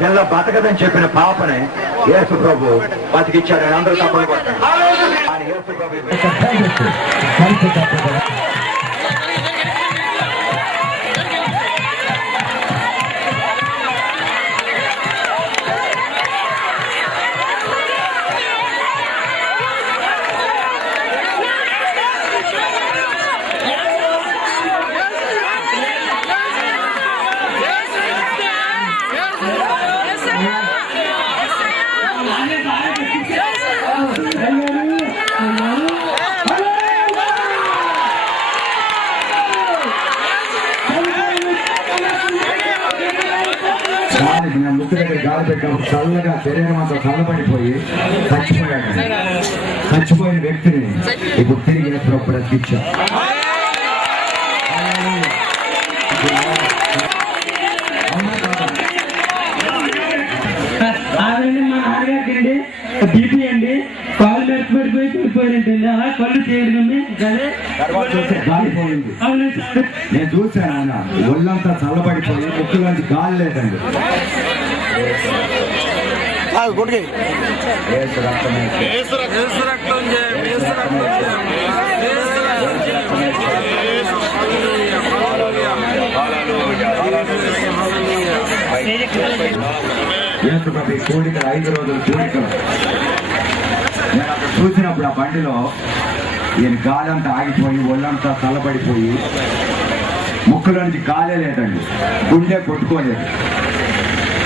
పిల్ల బతకదని చెప్పిన పాపని యేసు ప్రభు బతికిచ్చాడని అందరూ తప్పని కొట్టారు. ముక్కు దగ్గర గాలి పెట్టినప్పుడు చల్లగా శరీరం అంతా చల్లబడిపోయి చచ్చిపోయాడు. చచ్చిపోయిన వ్యక్తిని ఇప్పుడు తిరిగి ఎప్పుడు బ్రతికించా. బీపీ అండి, కాలు మెరుగుపడిపోయి కూలిపోయినట్టుంది. అలా కళ్ళు చేయడం గాలిపోయింది. నేను చూశాను ఆయన ఒళ్ళంతా చల్లబడిపోయి ముక్కులోంచి గాలి లేదండి. కోడికలు 5 రోజులు కోడికలు నేను అక్కడ చూసినప్పుడు ఆ బండిలో ఈయన గాలంతా ఆగిపోయి ఒళ్ళంతా చల్లబడిపోయి ముక్కులో నుంచి గాలే లేదండి, గుండె కొట్టుకోలేదు,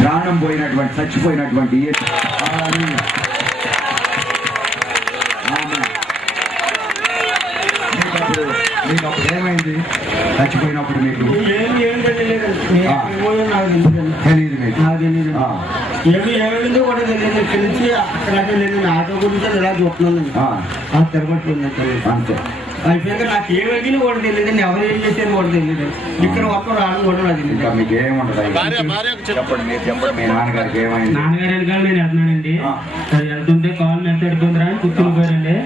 ప్రాణం పోయినటువంటి చచ్చిపోయినటువంటి మీకు అప్పుడు ఏమైంది? చచ్చిపోయినప్పుడు మీకు తెలియదు. మీకు ఏమైందో కూడా తెలియదు. తెలిసి అక్కడ నేను ఆటో గురించి ఎలా చూస్తున్నాను తిరగట్టు అంతే. అయిపోయాక నాకు ఏమైంది కూడా తెలియదు, ఎవరు ఏం చేశారు కూడా తెలియదు. ఇక్కడ ఒక్క రావడం కూడా నాకు తెలియదు. ఇంకా మీకు ఏముండదు. చెప్పండి, మీరు చెప్పండి. మీ నాన్నగారికి ఏమైంది? నాన్నగారు వెనకాల నేను వెళ్తున్నానండి. అది వెళ్తుంటే కాళ్ళు ఎంత అడిపోయిందిరా అని కూర్చుని పోయారండి.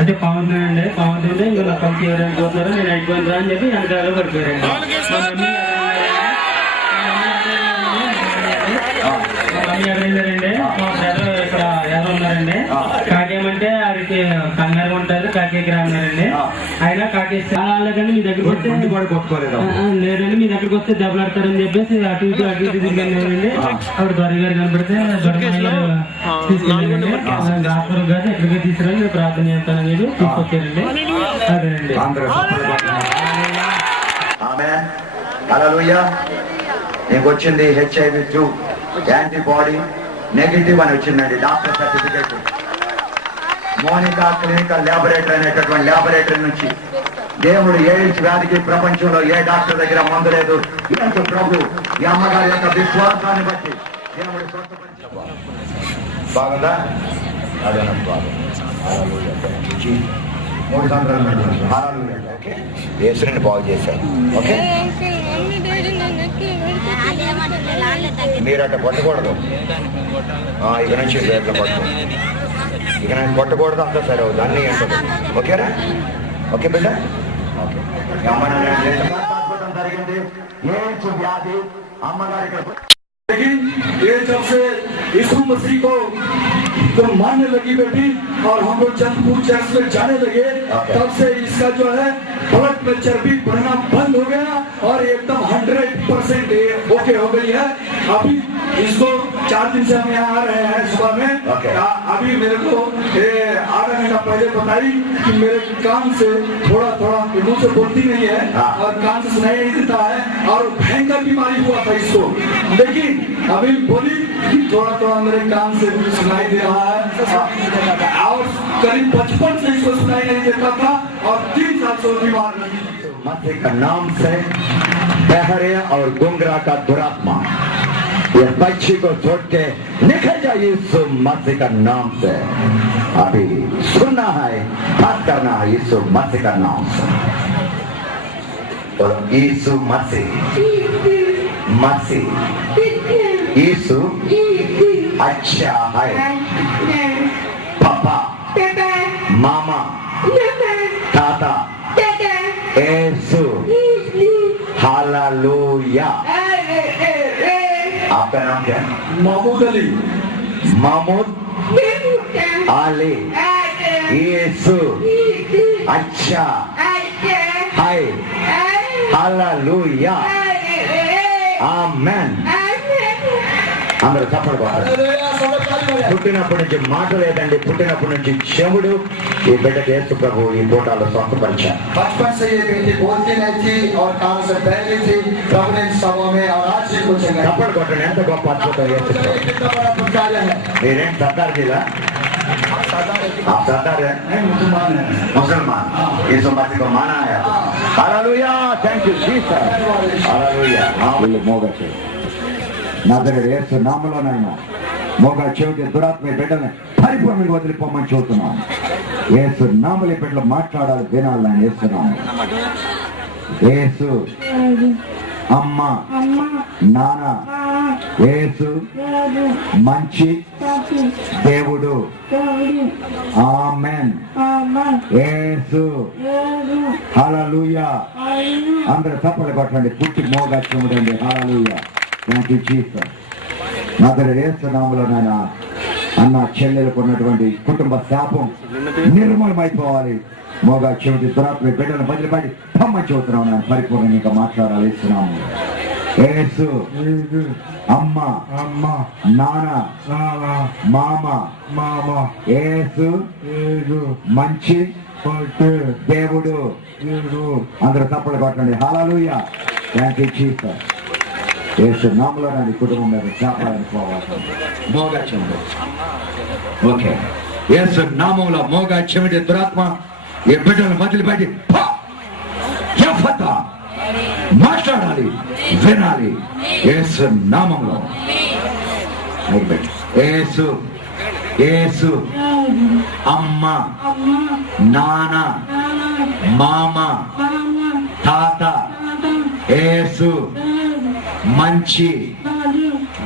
అంటే పావుతున్నానండి, పావుతుంటే ఇంకా కలిసి ఎవరైనా పోతున్నారో నేను అయిపోయిందిరా అని చెప్పి వెనకాల పడిపోయారండి. ఎక్కడైందండి మా బ్రదర్ ఇక్కడ ఎవరు ఉన్నారండి. కాకేమంటే ఆడికి కంగారు ఉంటారు, కాకేకి రాన్నారండి. అయినా కాకేసి చాలా మీ దగ్గరకు వస్తే లేదండి, మీ దగ్గరకు వస్తే దెబ్బలాడతారని చెప్పేసి అటు ఇటు తిరిగానండి. అప్పుడు దొర గారు కనపడితే తీసుకెళ్ళండి. డాక్టర్ గారు ఎక్కడికి తీసుకురండి ప్రార్థన చేస్తానని తీసుకొచ్చారండి. అదేనండి. నీకు వచ్చింది HIV-2 యాంటీబాడీ నెగిటివ్ అని వచ్చిందండి. Doctor certificate Monika clinical laboratory అనేటటువంటి ల్యాబొరేటరీ నుంచి దేవుడు ఎయిడ్స్ వ్యాధికి ప్రపంచంలో ఏ డాక్టర్ దగ్గర మందు లేదు. యేసు ప్రభు ఈ అమ్మగారి యొక్క విశ్వాసాన్ని బట్టి దేవుడు బాగుందా? అదే బాగుంది. 3 సంవత్సరాలు యేసుని బాగు చేశారు. ఓకే, మీరు అట్లా కొట్టకూడదు. ఇక నుంచి ఇట్లా కొట్టు, ఇక నుంచి కొట్టకూడదు. అంతా సరే అవుతుంది, అన్నీ ఉంటుంది. ఓకేనా? ఓకే బిడ్డ. జరిగింది ఏడ్స్ వ్యాధి అమ్మగారికి. ये जब से यीशु मसीह को मानने लगी बेटी और हम लोग चंदपुर चर्च में जाने लगे, तब से इसका जो है ब्लड में चर्बी बढ़ना बंद हो गया और एकदम 100% ओके हो गई है। अभी इसको 4 दिन से हम यहाँ आ रहे हैं सुबह में। अभी मेरे को आधा घंटा पहले बताई कि मेरे कान से थोड़ा मुंह से बोलती नहीं है और कान से सुनाई नहीं देता है और भयंकर बीमारी हुआ था इसको, लेकिन अभी बोली थोड़ा मेरे कान से सुनाई दे रहा है और करीब 55 से इसको सुनाई नहीं देता था और 3 साल से बीमार नहीं। मसीह का नाम से बहरे और गुंगरा का दुरात्मा ये बच्ची को छोड़ के निकल जाए यीशु मसीह का नाम से। अभी सुनना है, बात करना है यीशु मसीह का नाम से। और यीशु मसीह यीशु अच्छा है। पापा, मामा, ताता, యేసు हालेलुया आपका नाम क्या है महमूद अली महमूद अली यीशु अच्छा हाय हालेलुया आमेन అందరూ చప్పట్లు కొట్టాలి పుట్టినప్పటి నుంచి మాట లేదండి పుట్టినప్పటి నుంచి చెవుడు ఈ బిడ్డకి యేసు ప్రభు ఈ ఫోటోలో స్వస్థపరిచారు बचपन से ये बेटी बोलती नहीं थी और काम से पहले थी प्रभु ने सभा में और आज से कुछ చప్పట్లు కొట్టండి ఎంత గొప్ప అద్భుతం యేసు ప్రభు कितना बड़ा पुरस्कार है మీరేం సర్దార్ జిల్లా आप सरदार है मुसलमान है मुसलमान यीशु मसीह को माना है हालेलुया थैंक यू जीसस हालेलुया ఆమెలు మోగచ్చు నజరేయుడు యేసు నామములోనైనా మోగ చెవిటి దురాత్మ బిడ్డల్ని పరిపూర్ణంగా వదిలిపోమని చూస్తున్నాను యేసు నామములో బిడ్డలు మాట్లాడాలి వినాలి ఆయన యేసు నామం యేసు అమ్మ నాన్న యేసు మంచి దేవుడు ఆమేన్ యేసు హల్లెలూయా అందరూ చప్పట్లు కొట్టండి పుట్టి మోగా చెముడండి హల్లెలూయా థాంక్ యూ జీసస్ నజరేయుడు యేసు నామములోనైనా అన్న చెల్లెలకు ఉన్నటువంటి కుటుంబ శాపం నిర్మూలమైపోవాలి మోగా చెవిటి దురాత్మ బిడ్డలను బదిలిపడి పమ్మని చూస్తున్నాం నేను పరిపూర్ణంగా ఇంకా మాట్లాడాలి ఇస్తున్నాము యేసు అమ్మ నాన్న మామ యేసు మంచి దేవుడు అందరూ తప్పలు కొట్టండి హల్లెలూయా థాంక్ యూ జీసస్ యేసు నామములో నా కుటుంబం మీద శాపాలను పోవాలి మోగా చెవిటి ఓకే యేసు నామములో మోగా చెవిటి దురాత్మ ఈ బిడ్డలను బదిలిపడి మాట్లాడాలి వినాలి యేసు నామములో యేసు యేసు అమ్మ నాన్న మామ తాత యేసు మంచి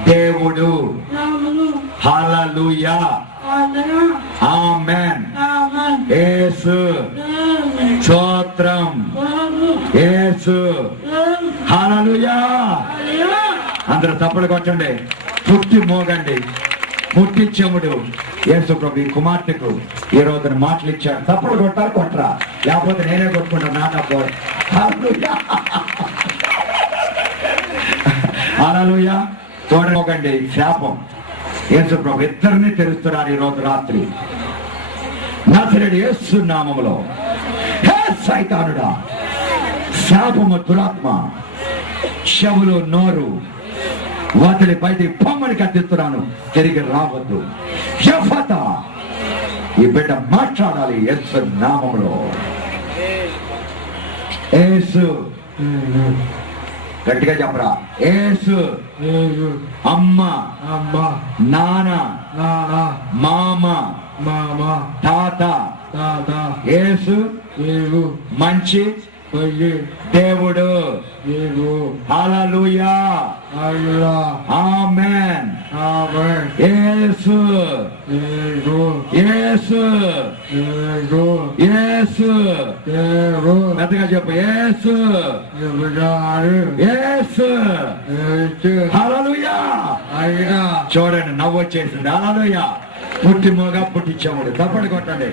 దేవుడు హల్లెలూయా ఆమేన్ యేసు స్తోత్రం యేసు హల్లెలూయా అందరూ తప్పలు కొట్టండి పుట్టి మోగండి పుట్టి చెముడు యేసు ప్రభు ఈ కుమార్తెకు ఈ రోజున మాటలు ఇచ్చాడు తప్పలు కొట్టాలి కొట్టరా లేకపోతే నేనే కొట్టుకుంటా నాన్న పోయి హల్లెలూయా చూడమోగండి శాపం యేసు ప్రభు ఇద్దరిని తెలుస్తున్నారు ఈ రోజు రాత్రి నజరేయుడు యేసు నామములో హే సైతానుడా శాపము దురాత్మ చెవులు నోరు వాటిని బయట పొమ్మని కత్తిస్తున్నాను తిరిగి రావద్దు యెహోవా ఈ బిడ్డ మాట్లాడాలి యేసు నామములో యేసు గట్టిగా చెప్పరా యేసు అమ్మ నాన్న మామ తాత యేసు మంచి దేవుడు హల్లెలూయా ఆమేన్ యేసు యేసు యేసు పెద్దగా చెప్పు యేసు యేసు హల్లెలూయా చూడండి నవ్వు వచ్చేసింది హల్లెలూయా పుట్టి మోగా పుట్టించాముడు తప్పటి కొట్టండి